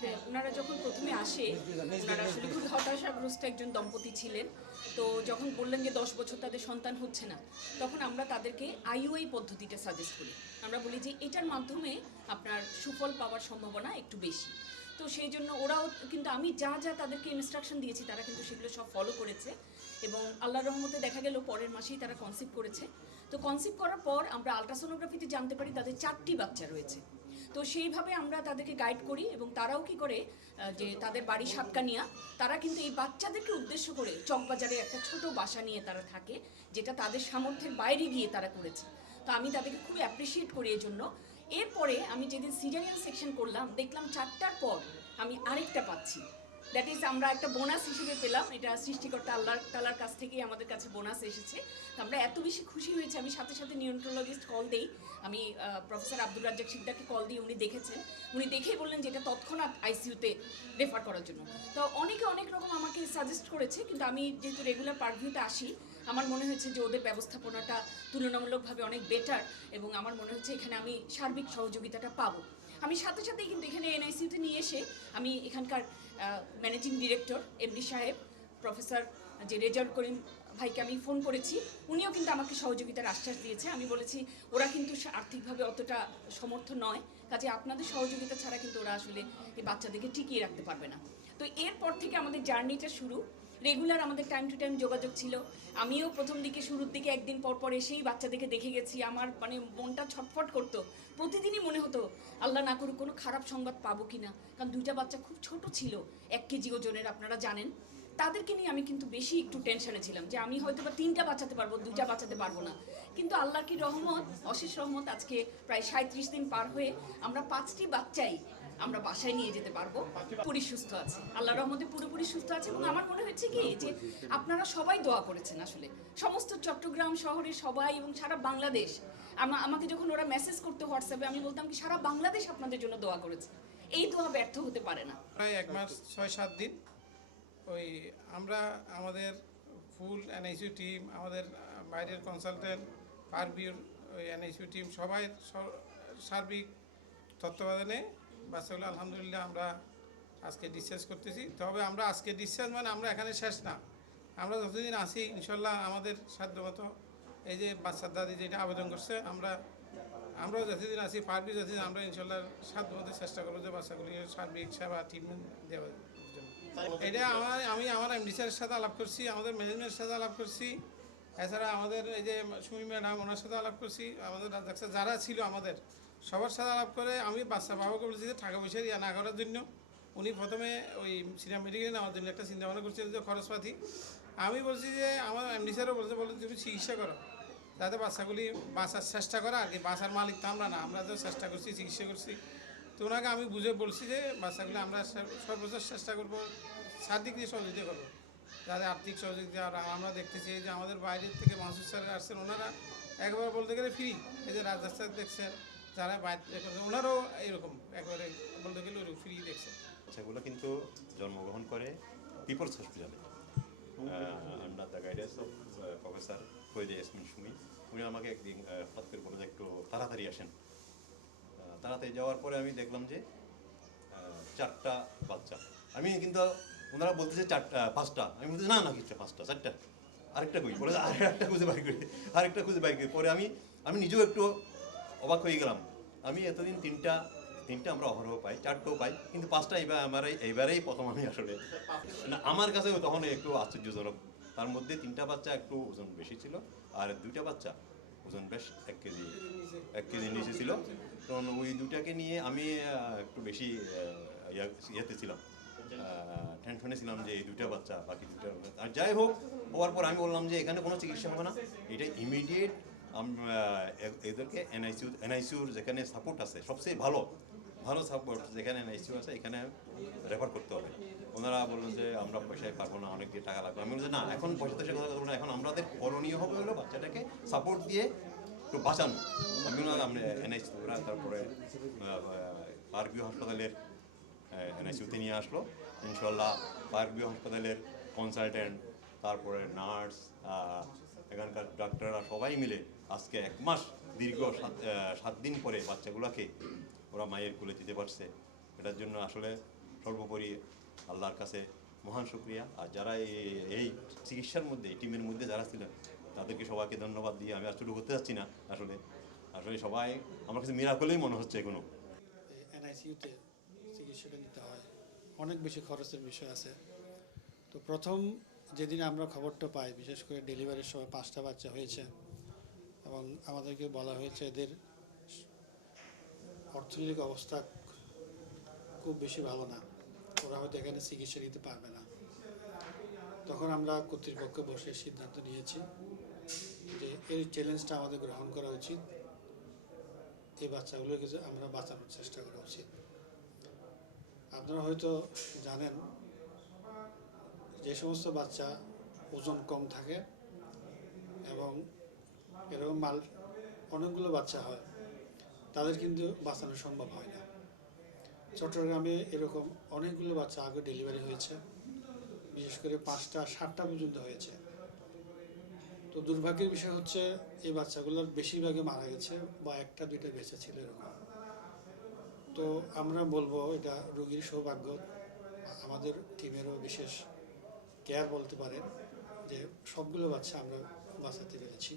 হ্যাঁ, ওনারা যখন প্রথমে আসে ওনারা আসলে খুব হতাশাগ্রস্ত একজন দম্পতি ছিলেন। তো যখন বললেন যে 10 বছর তাদের সন্তান হচ্ছে না, তখন আমরা তাদেরকে আইইউআই পদ্ধতিটা সাজেস্ট করি। আমরা বলি যে এটার মাধ্যমে আপনার সুফল পাওয়ার সম্ভাবনা একটু বেশি। তো সেই জন্য ওরাও কিন্তু আমি যা যা তাদেরকে ইনস্ট্রাকশন দিয়েছি তারা কিন্তু সেগুলো সব ফলো করেছে এবং আল্লাহর রহমতে দেখা গেল পরের মাসেই তারা কনসিভ করেছে। তো কনসিভ করার পর আমরা আলট্রাসোনোগ্রাফিতে জানতে পারি তাদের 4টি বাচ্চা রয়েছে। তো সেইভাবে আমরা তাদেরকে গাইড করি এবং তারাও কি করে যে তাদের বাড়ি সাতকানিয়া, তারা কিন্তু এই বাচ্চাদেরকে উদ্দেশ্য করে চকবাজারে একটা ছোট বাসা নিয়ে তারা থাকে, যেটা তাদের সামর্থ্যের বাইরে গিয়ে তারা করেছে। তো আমি তাদেরকে খুবই অ্যাপ্রিসিয়েট করি এই জন্য। এরপরে আমি যেদিন সিজারিয়ান সেকশন করলাম দেখলাম 4টার পর আমি আরেকটা পাচ্ছি। দ্যাট ইজ আমরা একটা বোনাস হিসেবে পেলাম, এটা সৃষ্টিকর্তা আল্লাহ তাআলার কাছ থেকেই আমাদের কাছে বোনাস এসেছে। তো আমরা এত বেশি খুশি হয়েছি, আমি সাথে সাথে নিউরোলজিস্ট কল দেই। আমি প্রফেসর আব্দুর রাজ্জাক সিকদারকে কল দিয়ে উনি দেখেছেন, উনি দেখেই বললেন যে এটা তৎক্ষণাৎ আইসিইউতে রেফার করার জন্য। তো অনেকে অনেক রকম আমাকে সাজেস্ট করেছে, কিন্তু আমি যেহেতু রেগুলার পারভিউতে আসি আমার মনে হয়েছে যে ওদের ব্যবস্থাপনাটা তুলনামূলকভাবে অনেক বেটার এবং আমার মনে হচ্ছে এখানে আমি সার্বিক সহযোগিতাটা পাবো। আমি সাথে সাথেই কিন্তু এখানে এনআইসিউতে নিয়ে এসে আমি এখানকার ম্যানেজিং ডিরেক্টর এমডি সাহেব প্রফেসর যে রেজাউল করিম ভাইকে আমি ফোন করেছি, উনিও কিন্তু আমাকে সহযোগিতার আশ্বাস দিয়েছে। আমি বলেছি ওরা কিন্তু আর্থিকভাবে অতটা সমর্থ নয়, কাজে আপনাদের সহযোগিতা ছাড়া কিন্তু ওরা আসলে এই বাচ্চাদেরকে টিকিয়ে রাখতে পারবে না। তো এরপর থেকে আমাদের জার্নিটা শুরু, রেগুলার আমাদের টাইম টু টাইম যোগাযোগ ছিল। আমিও প্রথম দিকে শুরুর দিকে একদিন পর পর এসেই বাচ্চাদেরকে দেখে গেছি, আমার মানে মনটা ছটফট করতো। প্রতিদিনই মনে হতো আল্লাহ না করুক কোনো খারাপ সংবাদ পাবো কি না, কারণ 2টা বাচ্চা খুব ছোট ছিল, 1 কেজি ওজনের, আপনারা জানেন। তাদেরকে নিয়ে আমি কিন্তু বেশি একটু টেনশনে ছিলাম যে আমি হয়তো বা 3টা বাঁচাতে পারবো, 2টা বাঁচাতে পারবো না। কিন্তু আল্লাহর কি রহমত, অশেষ রহমত, আজকে প্রায় 37 দিন পার হয়ে আমরা 5টি বাচ্চাই আমরা বাসায় নিয়ে যেতে পারবো, পুরোপুরি সুস্থ আছে, আল্লাহর রহমতে পুরোপুরি সুস্থ আছে। এবং আমার মনে হচ্ছে কি যে আপনারা সবাই দোয়া করেছেন, আসলে সমস্ত চট্টগ্রাম শহরে সবাই এবং সারা বাংলাদেশ। আমাকে যখন ওরা মেসেজ করতে হোয়াটসঅ্যাপে, আমি বলতাম কি সারা বাংলাদেশ আপনাদের জন্য দোয়া করেছে, এই দোয়া ব্যর্থ হতে পারে না। প্রায় 1 মাস 6-7 দিন ওই আমরা আমাদের ফুল এনআইসিউ টিম, আমাদের বাইরের কনসালটেন্ট, পারভিউর ওই এনআইসিউ টিম সবাই সার্বিক তত্ত্বাবধানে বাচ্চাগুলো আলহামদুলিল্লাহ আমরা আজকে ডিসচার্জ করতেছি। তবে আমরা আজকে ডিসচার্জ মানে আমরা এখানে শেষ না, আমরা যতদিন আসি ইনশাল্লাহ আমাদের সাধ্যমতো এই যে বাচ্চার দাদি যেটা আবেদন করছে আমরাও যতদিন আসি পারবি যতদিন আমরা ইনশাল্লাহ সাধ্যমতো চেষ্টা করবো যে বাচ্চাগুলিকে সার্বিক সেবা ট্রিটমেন্ট দেওয়ার জন্য। এটা আমি আমার এমডি স্যারের সাথে আলাপ করছি, আমাদের ম্যানেজমেন্টের সাথে আলাপ করছি, এছাড়া আমাদের এই যে সুমি ম্যাডাম ওনার সাথে আলাপ করছি, আমাদের রাজ্জাক স্যার যারা ছিল আমাদের সবার সাথে আলাপ করে আমি বাচ্চা বাবাকে বলছি যে টাকা পয়সা ইয়া না করার জন্য। উনি প্রথমে ওই সিনিয়র মেডিকেলে নেওয়ার জন্য একটা চিন্তা ভাবনা করছিলেন যে খরচপাতি। আমি বলছি যে আমার এমডি স্যারও বলছে তুমি চিকিৎসা করো, যাতে বাচ্চাগুলি বাঁচার চেষ্টা করা আর কি, বাঁচার মালিক তো আমরা না, আমরা তো চেষ্টা করছি, চিকিৎসা করছি। তো ওনাকে আমি বুঝে বলছি যে বাচ্চাগুলি আমরা সর্বোচ্চ চেষ্টা করবো, সার্বিক দিয়ে সহযোগিতা করবো, যাদের আর্থিক সহযোগিতা। আর আমরা দেখতেছি যে আমাদের বাইরের থেকে মাসুদ স্যার আসছেন, ওনারা একবার বলতে গেলে ফ্রি। এই যে রাজা স্যার দেখছেন, যারা বাইরে করছেন ওনারাও এইরকম একবারে বলতে গেলে ওরকম ফ্রি দেখছেন। বাচ্চাগুলো কিন্তু জন্মগ্রহণ করে People's hospital under the guidance of professor ফৈদে ইয়াসমিন সুমি। উনি আমাকে একদিন হঠাৎ করে বলে যে একটু তাড়াতাড়ি আসেন। তাড়াতাড়ি যাওয়ার পরে আমি দেখলাম যে 4টা বাচ্চা। আমি কিন্তু ওনারা বলতেছে 5টা, আমি বলতেছি না না কিছু 5টা 4টা, আরেকটা কই পরে আরেকটা খুঁজে বাইর করি, আরেকটা খুঁজে বাইর করি। পরে আমি নিজেও একটু অবাক হয়ে গেলাম। আমি এতদিন তিনটা আমরা অহরহ পাই, 4টাও পাই, কিন্তু 5টা এইবারেই প্রথম আমি আসলে না, আমার কাছেও তখন একটু আশ্চর্যজনক। তার মধ্যে 3টা বাচ্চা একটু ওজন বেশি ছিল আর 2টা বাচ্চা ওজন বেশ 1 কেজি নিচে ছিল। তখন ওই 2টাকে নিয়ে আমি একটু বেশি ইয়েতে ছিলাম, টেনশনে ছিলাম যে এই 2টা বাচ্চা বাকি 2টা। আর যাই হোক, হওয়ার পর আমি বললাম যে এখানে কোনো চিকিৎসা হবে না, এটা ইমিডিয়েট এদেরকে এনআইসিউর যেখানে সাপোর্ট আছে সবচেয়ে ভালো সাপোর্ট যেখানে এনআইসিউ আছে এখানে রেফার করতে হবে। ওনারা বললেন যে আমরা পয়সায় পারবো না, অনেক দিয়ে টাকা লাগবে। আমি বলছি না, এখন পয়সা টয়সা কথা বলবো না, এখন আমাদের করণীয় হবে হলো বাচ্চাটাকে সাপোর্ট দিয়ে একটু বাঁচানো। আমরা এনআইসিউ তারপরে পার্কভিউ হাসপাতালের এনআইসিউতে নিয়ে আসলো। ইনশাল্লাহ পার্কভিউ হাসপাতালের কনসালটেন্ট, তারপরে নার্স, এখানকার ডাক্তাররা সবাই মিলে আজকে 1 মাস দীর্ঘ 7 দিন পরে বাচ্চাগুলোকে ওরা মায়ের কোলে দিতে পারছে। এটার জন্য আসলে সর্বোপরি আল্লাহর কাছে মহান শুকরিয়া। আর যারা এই চিকিৎসার মধ্যে এই টিমের মধ্যে যারা ছিলেন তাদেরকে সবাইকে ধন্যবাদ দিয়ে আমি আর ছোটো করতে যাচ্ছি না। আসলে আসলে সবাই আমার কাছে মিরাকলেই মনে হচ্ছে এখনো। এনআইসিইউতে চিকিৎসাটা নিতে হয়, অনেক বেশি খরচের বিষয় আছে। তো প্রথম যেদিন আমরা খবরটা পাই, বিশেষ করে ডেলিভারির সময় 5টা বাচ্চা হয়েছে এবং আমাদেরকে বলা হয়েছে এদের অর্থনৈতিক অবস্থা খুব বেশি ভালো না, ওরা হয়তো এখানে চিকিৎসা নিতে পারবে না। তখন আমরা কর্তৃপক্ষ বসে সিদ্ধান্ত নিয়েছি যে এই চ্যালেঞ্জটা আমাদের গ্রহণ করা উচিত, এই বাচ্চাগুলোকে আমরা বাঁচানোর চেষ্টা করা উচিত। আপনারা হয়তো জানেন যে সমস্ত বাচ্চা ওজন কম থাকে এবং এরকম অনেকগুলো বাচ্চা হয়, তাদের কিন্তু বাঁচানো সম্ভব হয় না। চট্টগ্রামে এরকম অনেকগুলো বাচ্চা আগে ডেলিভারি হয়েছে, বিশেষ করে 5টা 7টা পর্যন্ত হয়েছে। তো দুর্ভাগ্যের বিষয় হচ্ছে এই বাচ্চাগুলোর বেশিরভাগই মারা গেছে বা 1টা 2টা বেঁচে ছিল এরকম। তো আমরা বলবো এটা রোগীর সৌভাগ্য, আমাদের টিমেরও বিশেষ কেয়ার বলতে পারেন যে সবগুলো বাচ্চা আমরা বাঁচাতে পেরেছি।